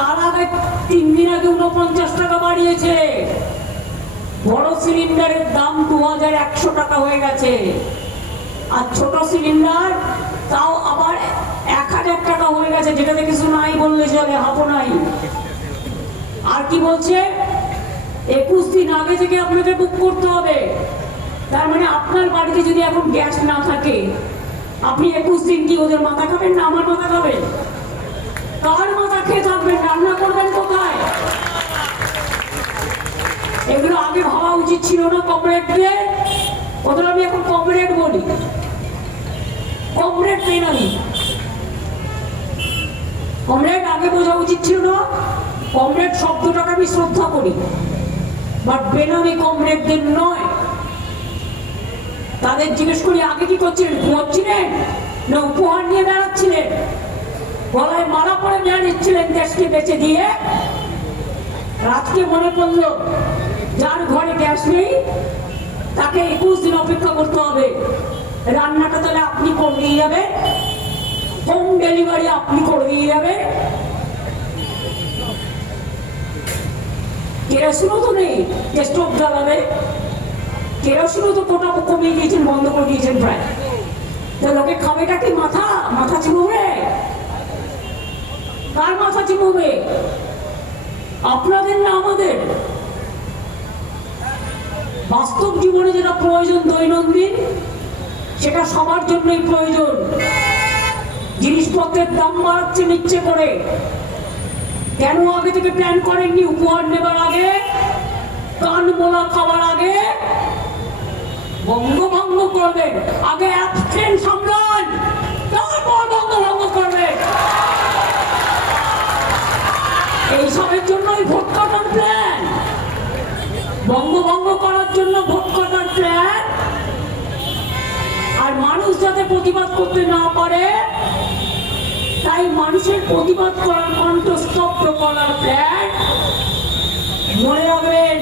তার আগে 3 দিন আগে 49 টাকা বাড়িয়েছে। বড় সিলিন্ডারের দাম 2100 টাকা হয়ে গেছে, আর ছোট সিলিন্ডার তাও আবার 1000 টাকা হয়ে গেছে, যেটাতে কিছু নাই বললে চলে, হাফও নাই। আর কি বলছে, 21 দিন আগে থেকে আপনাকে বুক করতে হবে। তার মানে আপনার বাড়িতে যদি এখন গ্যাস না থাকে, আপনি 21 দিন কি ওদের মাথা খাবেন না আমার মাথা খাবেন? কার মাথা খেয়ে থাকবেন? রান্না করবেন কোথায়? এগুলো আগে ভাবা উচিত ছিল না কমরেডদের? ওদের আমি এখন কমরেড বলি, কমরেড বেনামি। কমরেড আগে বোঝা উচিত ছিল না। কমরেড শব্দটাকে আমি শ্রদ্ধা করি, বাট বেনামি কমরেডদের নয়। তাদের জিজ্ঞেস করি আগে কি করছিলেন? ঘুমাচ্ছিলেন না উপহার নিয়ে বেড়াচ্ছিলেন? গলায় মালা পরে বেড়াচ্ছিলেন দেশকে বেঁচে দিয়ে? রাতকে মনে পড়লো যার ঘরে গ্যাস নেই তাকে 21 দিন অপেক্ষা করতে হবে। রান্নাটা তাহলে আপনি করে দিয়ে যাবেন, হোম ডেলিভারি আপনি করে দিয়ে যাবেন। কেরোসিনও তো নেই যে স্টোভ জ্বালাবে, কেরোসিনও তো কোটা কমিয়ে দিয়েছেন, বন্ধ করে দিয়েছেন প্রায়। তো লোকে খাবেটা কি? মাথা মাথা চিবুবে? কার মাথা চিবুবে? আপনাদের না আমাদের? বাস্তব জীবনে যেটা প্রয়োজন দৈনন্দিন, সেটা সবার জন্যই প্রয়োজন। জিনিসপত্রের দাম বাড়াচ্ছে নিচ্ছে করে, কেন আগে থেকে প্ল্যান করেননি? উপহার নেবার আগে, কান মোলা খাওয়ার আগে বঙ্গভঙ্গ করবেন, আগে অ্যাবস্টেন সামলান, তারপর বঙ্গভঙ্গ করবেন। এইসবের জন্যই ভোট কাটার প্ল্যান, বঙ্গভঙ্গ করার জন্য ভোট কাটার প্ল্যান। আর মানুষ যাতে প্রতিবাদ করতে না পারে, তাই মানুষের প্রতিবাদ করার কণ্ঠ স্তব্ধ করার প্ল্যান। মনে রাখবেন,